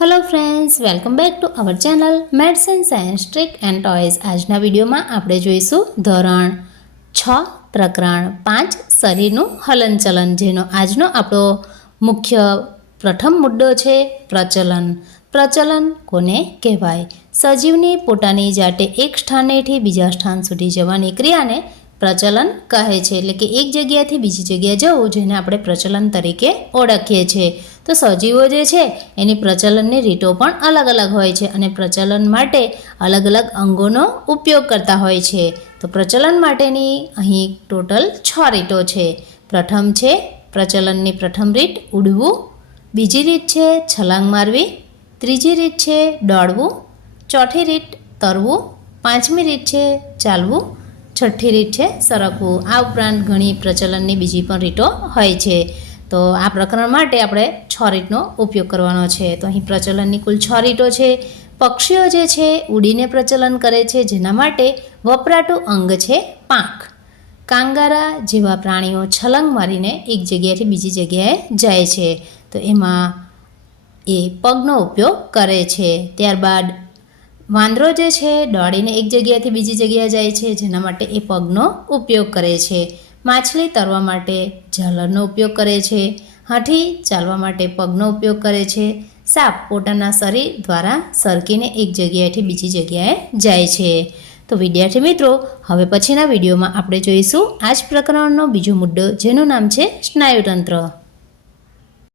Hello friends, welcome back to our channel maths and science trick and toys. आजना video में आपणे जोईशुं धोरण 6 प्रकरण 5 शरीरनुं हलनचलन, जेनो आजनो आपणो मुख्य प्रथम मुद्दो छे प्रचलन। प्रचलन कोने कहेवाय? सजीवनी पोतानी जाते एक स्थानेथी बीजा स्थान सुधी जवानी क्रियाने प्रचलन कहे छे। એટલે કે એક જગ્યાથી બીજી જગ્યાએ જવું, જેને આપણે પ્રચલન તરીકે ઓળખીએ છીએ। તો સજીવો જે છે એની પ્રચલનની રીતો પણ અલગ અલગ હોય છે અને પ્રચલન માટે અલગ અલગ અંગોનો ઉપયોગ કરતા હોય છે। તો પ્રચલન માટેની અહીં ટોટલ 6 રીતો છે। પ્રથમ છે પ્રચલનની પ્રથમ રીત ઉડવું, બીજી રીત છે છલાંગ મારવી, ત્રીજી રીત છે દોડવું, ચોથી રીત તરવું, પાંચમી રીત છે ચાલવું, છઠ્ઠી રીત છે સરકવું। આ ઉપરાંત ઘણી પ્રચલનની બીજી પણ રીતો હોય છે। તો આ પ્રકરણ માટે આપણે 6 રીતનો ઉપયોગ કરવાનો છે। તો અહીં પ્રચલનની કુલ 6 રીતો છે। પક્ષીઓ જે છે ઉડીને પ્રચલન કરે છે, જેના માટે વપરાતું અંગ છે પાંખ। કાંગારા જેવા પ્રાણીઓ છલાંગ મારીને એક જગ્યાએથી બીજી જગ્યાએ જાય છે, તો એમાં એ પગનો ઉપયોગ કરે છે। ત્યારબાદ વાંદરો જે છે દોડીને એક જગ્યાએથી બીજી જગ્યાએ જાય છે, જેના માટે એ પગનો ઉપયોગ કરે છે। માછલી તરવા માટે ઝાલરનો ઉપયોગ કરે છે। હાથી ચાલવા માટે પગનો ઉપયોગ કરે છે। સાપ પોતાના શરીર દ્વારા સરકીને એક જગ્યાએથી બીજી જગ્યાએ જાય છે। તો વિદ્યાર્થી મિત્રો, હવે પછીના વિડીયોમાં આપણે જોઈશું આ જ પ્રકરણનો બીજો મુદ્દો, જેનું નામ છે સ્નાયુતંત્ર।